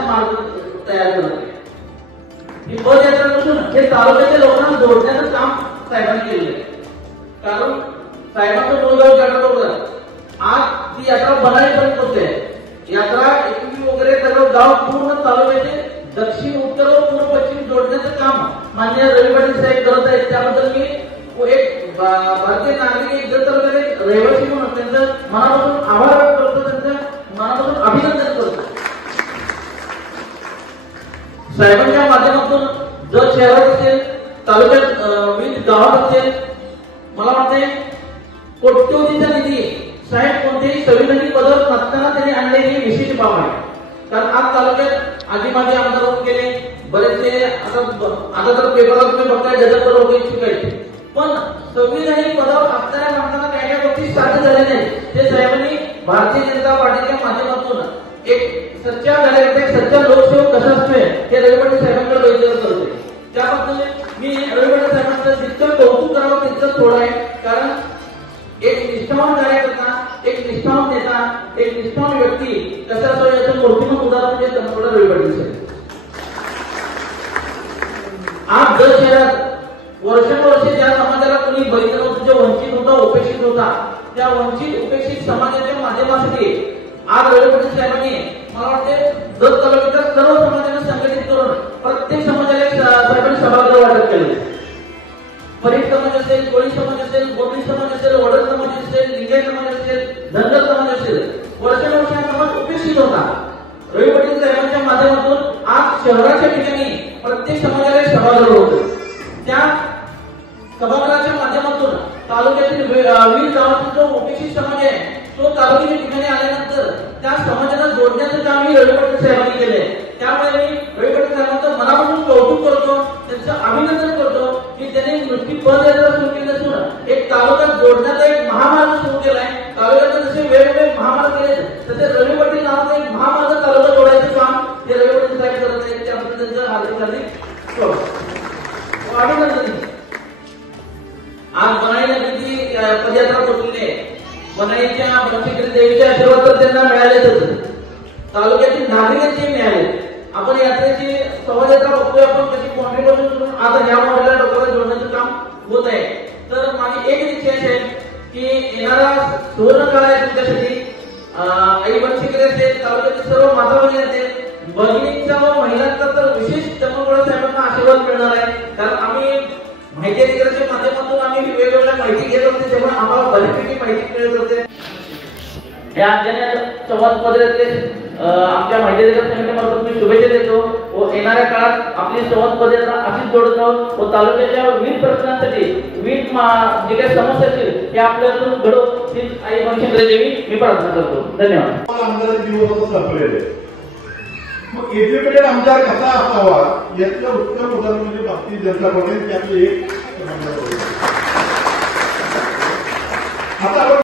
मार्ग तयार करते ही पदयात्रा नसून हे तालुक्याच्या लोकांना जोडण्याचं काम साहेबांनी केले। कारण साहेबांचं मूळगाव जाडगाव आज ती यात्रा बनावीपर्यंत होते। यात्रा एकवी वगैरे सगळं गाव पूर्ण तालुक्याचे दक्षिण उत्तर व पूर्व पश्चिम जोडण्याचं काम माननीय रवी पाटील साहेब करत आहेत। त्याबद्दल मी एक भारतीय नागरिक एक जर रहिवासी म्हणून त्यांचं मनापासून आभार व्यक्त करतो, त्यांचं मनापासून अभिनंदन करतो। साहेबांच्या माध्यमातून जर शहरात असेल तालुक्यात विविध गावात असेल मला वाटते कोट्यवधीचा निधी साहेब कोणतेही संविधानिक पदावर नसताना त्यांनी आणले ही विशेष बाब आहे। कारण आज तालुक्यात आधी माझे आमदार होऊन गेले बरेचसे आता तर पेपरात तुम्ही बघताय जगत लोक इच्छुक आहेत, पण संविधानिक पदावर असणाऱ्या माणसांना काय काय गोष्टी साध्य झाल्या नाहीत ते साहेबांनी भारतीय जनता पार्टीच्या माध्यमातून एक सच्चा डायरेक्ट सच्चा लोकसेवक कसा असतोय हे रवी पाटील साहेबांकडे बघितलं करतोय। त्याबद्दल मी रवी पाटील साहेबांचं जितकं कौतुक करावं तितकं थोडं आहे। कारण एक निष्ठावान कार्यकर्ता, एक निष्ठावान नेता, एक निष्ठावान व्यक्ती कसा असतो याचं मूर्तिमंत उदाहरण म्हणजे चंद्रपूर रवी पाटील साहेब। आज जर शहरात वर्षानुवर्षे ज्या समाजाला कोणी बघितलं नव्हतं, जो वंचित होता उपेक्षित होता, त्या वंचित उपेक्षित समाजाच्या माध्यमासाठी आज रवी पाटील साहेबांनी मला वाटते जत तालुक्याच्या सर्व समाजांना संघटित करून प्रत्येक समाजाला साहेबांनी सभागृह वाटप केले। परीख समाज असेल, कोळी समाज असेल, गोंडी समाज असेल, वडद समाज असेल, लिंगायत समाज असेल, धनगर समाज असेल, वर्षानुवर्षे हा समाज उपेक्षित होता। रवी पाटील साहेबांच्या माध्यमातून आज शहराच्या ठिकाणी प्रत्येक समाजाला सभागृह होतं। त्या सभागृहाच्या माध्यमातून तालुक्यातील विविध गावातील जो उपेक्षित समाज आहे तो तालुक्याच्या ठिकाणी आल्यानंतर त्या समाजाला जोडण्याचं काम रवी पाटील साहेबांनी केले। त्यामुळे मी रवी पाटील साहेबांचं मनापासून कौतुक करतो, त्यांचं अभिनंदन करतो की त्यांनी नुसती पदयात्रा सुरू केली नसून एक तालुका जोडण्याचा एक महामार्ग सुरू केलाय। तालुक्यात जसे वेगवेगळे महामार्ग केले तसे रवी पाटील नावाचा एक महामार्ग तालुका जोडायचं काम हे रवी पाटील साहेब करत आहेत। त्याबद्दल त्यांचं हार्दिक अभिनंदन। आज बनाईला किती पदयात्रा पोहोचलेली आहे, बनाईच्या बनशंकरी देवीच्या आशीर्वाद तर त्यांना मिळालेच, तालुक्यातील नागरिकांचे मिळाले। आपण यात्रेची शोभायात्रा बघतोय, आपण कशी कॉन्ट्रीब्युशन करून आता या मॉडेलला डोक्याला जोडण्याचं काम होत आहे। तर माझी एक इच्छा आहे की येणारा सुवर्ण काळ आहे तुमच्यासाठी, आई बनशंकरी असेल, तालुक्यातील सर्व माता भगिनी असेल, भगिनींचा व महिलांचा तर विशेष चमकवडा साहेबांना आशीर्वाद मिळणार आहे। कारण आम्ही माहिती अधिकाराच्या माध्यमातून आम्ही वेगवेगळ्या माहिती घेत होते, तेव्हा आम्हाला बऱ्यापैकी माहिती मिळत होते। या अंजनेय संवाद पदयात्रे आमच्या माहिती अधिकार समितीमार्फत मी शुभेच्छा देतो व येणाऱ्या काळात आपली संवाद पदयात्रा अशीच जोडत राहून व तालुक्याच्या विविध प्रश्नांसाठी विविध जे काही समस्या असतील त्या आपल्यातून घडो हीच आई बनशंकरी देवी मी प्रार्थना करतो। धन्यवाद। आमदाराचे दिवस संपलेले, मग एज्युकेटेड आमदार कसा असावा याचं उत्तम उदाहरण म्हणजे भारतीय जनता पार्टी त्यातले एक आता